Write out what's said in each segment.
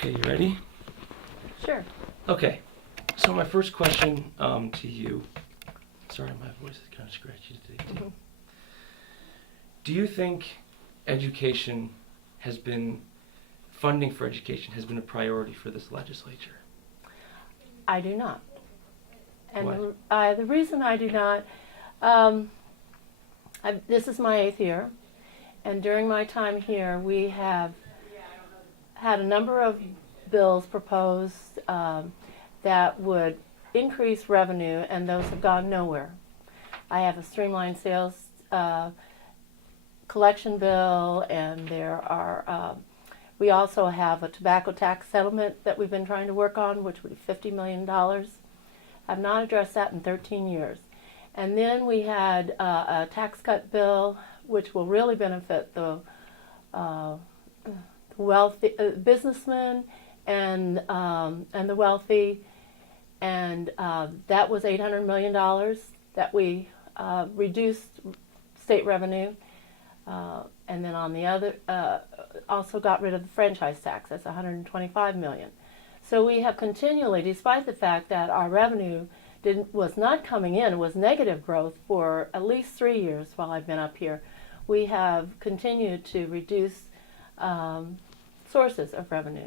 Okay, you ready? Sure. Okay, so my first question to you, sorry my voice is kind of scratchy today too. Mhm. Do you think education has been, funding for education has been a priority for this legislature? I do not. And Why? the reason I do not, this is my 8th year, and during my time here, we have had a number of bills proposed that would increase revenue, and those have gone nowhere. I have a streamlined sales collection bill, and we also have a tobacco tax settlement that we've been trying to work on, which would be $50 million. I've not addressed that in 13 years. And then we had a tax cut bill, which will really benefit the wealthy businessmen and the wealthy, and that was $800 million that we reduced state revenue, and then on the other, also got rid of the franchise tax. That's $125 million. So we have continually, despite the fact that our revenue was not coming in, it was negative growth for at least 3 years while I've been up here, we have continued to reduce sources of revenue.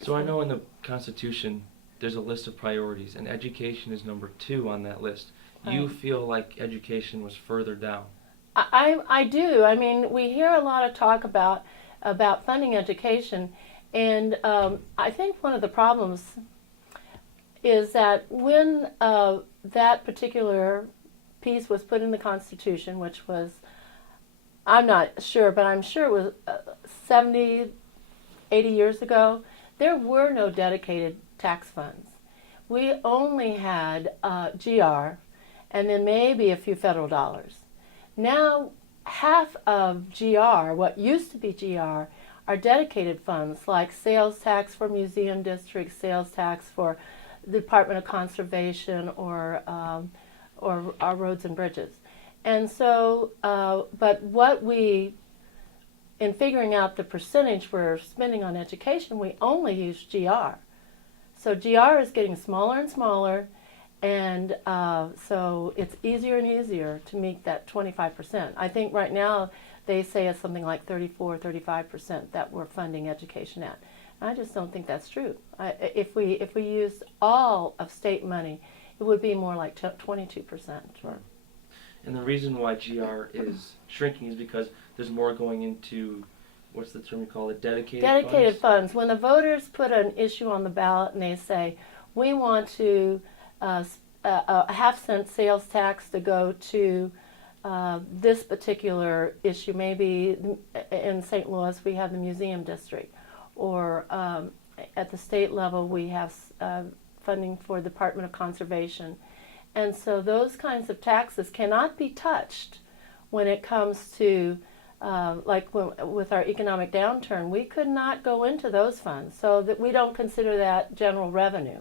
So I know in the Constitution there's a list of priorities, and education is number 2 on that list. You feel like education was further down? I do. I mean, we hear a lot of talk about funding education, and I think one of the problems is that when that particular piece was put in the Constitution, which was, I'm not sure, but I'm sure it was 70, 80 years ago, there were no dedicated tax funds. We only had GR and then maybe a few federal dollars. Now, half of GR, what used to be GR, are dedicated funds like sales tax for museum districts, sales tax for the Department of Conservation, or our roads and bridges. And so, but what in figuring out the percentage we're spending on education, we only use GR. So GR is getting smaller and smaller, and so it's easier and easier to meet that 25%. I think right now they say it's something like 34, 35% that we're funding education at. I just don't think that's true. If we used all of state money, it would be more like 22%. Or, and the reason why GR is shrinking is because there's more going into, what's the term you call it, dedicated funds. When the voters put an issue on the ballot and they say, we want to a half-cent sales tax to go to this particular issue, maybe in St. Louis we have the museum district, or at the state level we have funding for the Department of Conservation. And so those kinds of taxes cannot be touched when it comes to, with our economic downturn, we could not go into those funds, so that we don't consider that general revenue.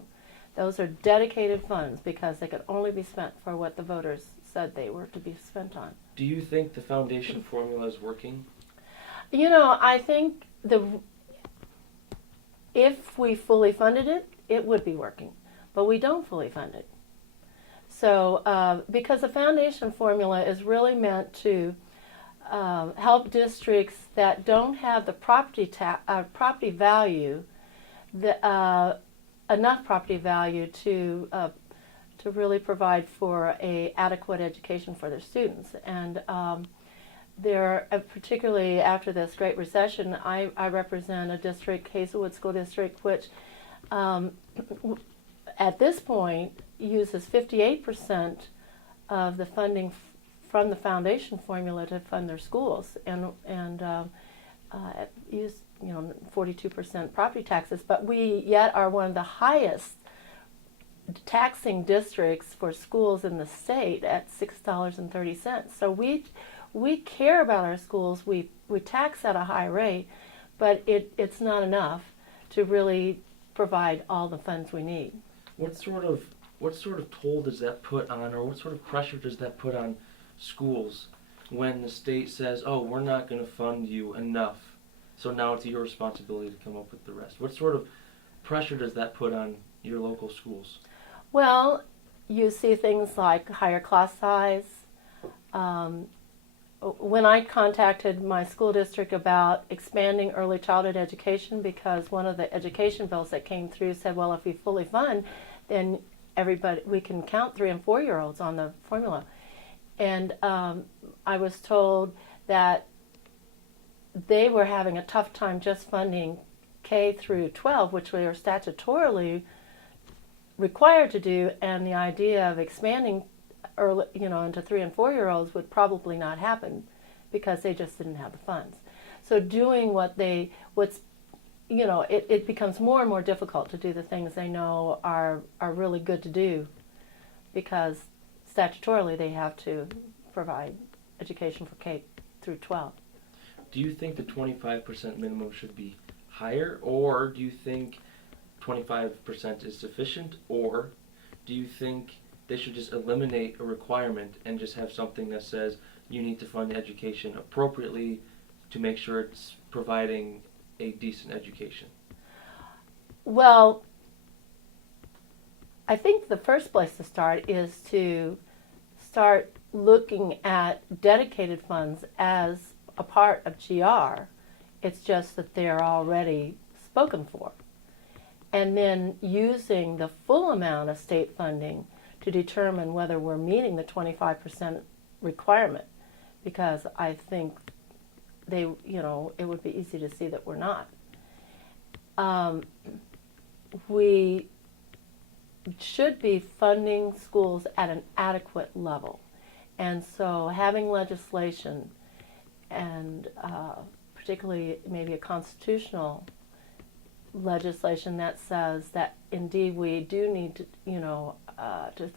Those are dedicated funds because they could only be spent for what the voters said they were to be spent on. Do you think the foundation formula is working? You know, I think if we fully funded it, it would be working, but we don't fully fund it. So, because the foundation formula is really meant to help districts that don't have the property value, enough property value to really provide for a adequate education for their students. And there, particularly after this Great Recession, I represent a district, Hazelwood School District, which at this point uses 58% of the funding from the foundation formula to fund their schools, and use 42% property taxes. But we yet are one of the highest taxing districts for schools in the state at $6.30. So we care about our schools. We tax at a high rate, but it's not enough to really provide all the funds we need. What sort of toll does that put on, or what sort of pressure does that put on schools when the state says, oh, we're not going to fund you enough So now it's your responsibility to come up with the rest. What sort of pressure does that put on your local schools? Well, you see things like higher class size. Um, when I contacted my school district about expanding early childhood education, because one of the education bills that came through said, well, if we fully fund, then we can count 3 and 4 year olds on the formula. And I was told that they were having a tough time just funding K through 12, which we are statutorily required to do, and the idea of expanding early, into 3 and 4 year olds would probably not happen because they just didn't have the funds. So doing it becomes more and more difficult to do the things they know are really good to do, because statutorily they have to provide education for K through 12. Do you think the 25% minimum should be higher, or do you think 25% is sufficient, or do you think they should just eliminate a requirement and just have something that says you need to fund education appropriately to make sure it's providing a decent education? Well, I think the first place to start is to start looking at dedicated funds as a part of GR. It's just that they're already spoken for. And then using the full amount of state funding to determine whether we're meeting the 25% requirement, because I think it would be easy to see that we're not. We should be funding schools at an adequate level. And so having legislation, and particularly maybe a constitutional legislation that says that indeed we do need to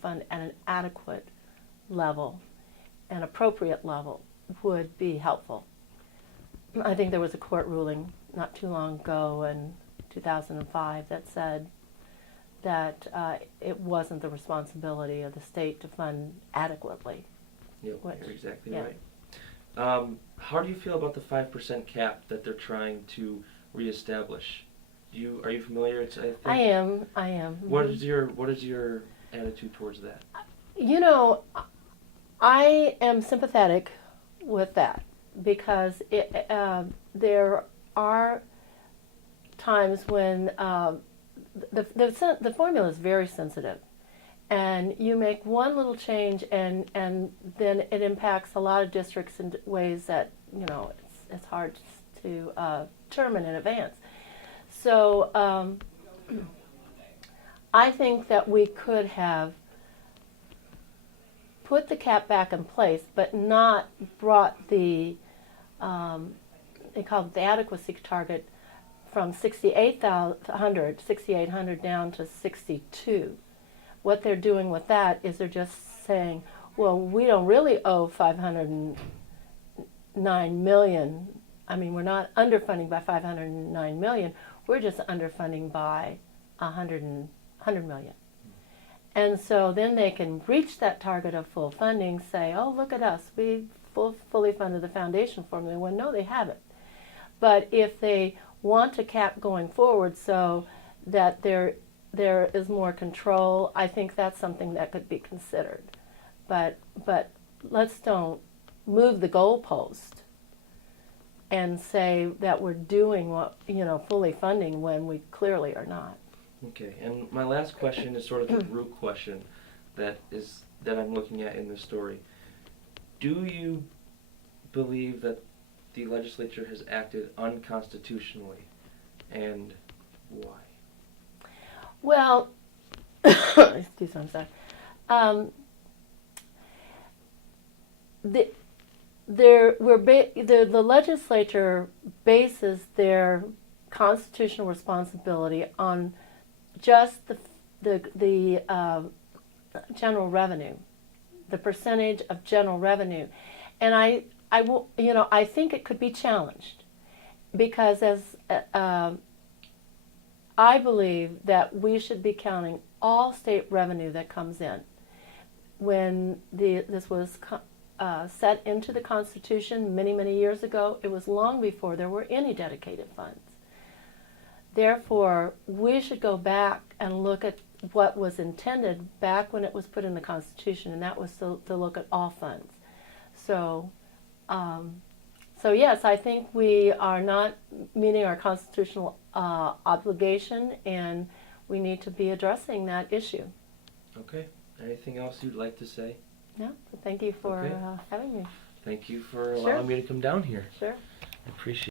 fund at an adequate level, an appropriate level, would be helpful. I think there was a court ruling not too long ago in 2005 that said that it wasn't the responsibility of the state to fund adequately. Yep, you're exactly yeah. right. How do you feel about the 5% cap that they're trying to reestablish? Are you familiar? I am. What is your attitude towards that? I am sympathetic with that, because there are times when the formula is very sensitive, and you make one little change, and then it impacts a lot of districts in ways that it's hard to determine in advance. So I think that we could have put the cap back in place, but not brought the they call it the adequacy target from 6,800 down to 62. What they're doing with that is they're just saying, well, we don't really owe $509 million. I mean, we're not underfunding by $509 million. We're just underfunding by $100 million. And so then they can reach that target of full funding, say, oh, look at us, we fully funded the foundation formula. Well, no, they haven't. But if they want to cap going forward so that there is more control, I think that's something that could be considered. But let's don't move the goalpost and say that we're doing fully funding when we clearly are not. Okay, and my last question is sort of the root question that I'm looking at in this story. Do you believe that the legislature has acted unconstitutionally, and why? Well, excuse me, I'm sorry. The legislature bases their constitutional responsibility on just the general revenue, the percentage of general revenue, and I think it could be challenged, because I believe that we should be counting all state revenue that comes in. When this was set into the Constitution many, many years ago. It was long before there were any dedicated funds. Therefore, we should go back and look at what was intended back when it was put in the Constitution, and that was to look at all funds. So, so yes, I think we are not meeting our constitutional obligation, and we need to be addressing that issue. Okay. Anything else you'd like to say? Yeah, thank you for Okay. having me. Thank you for Sure. allowing me to come down here. Sure. I appreciate it.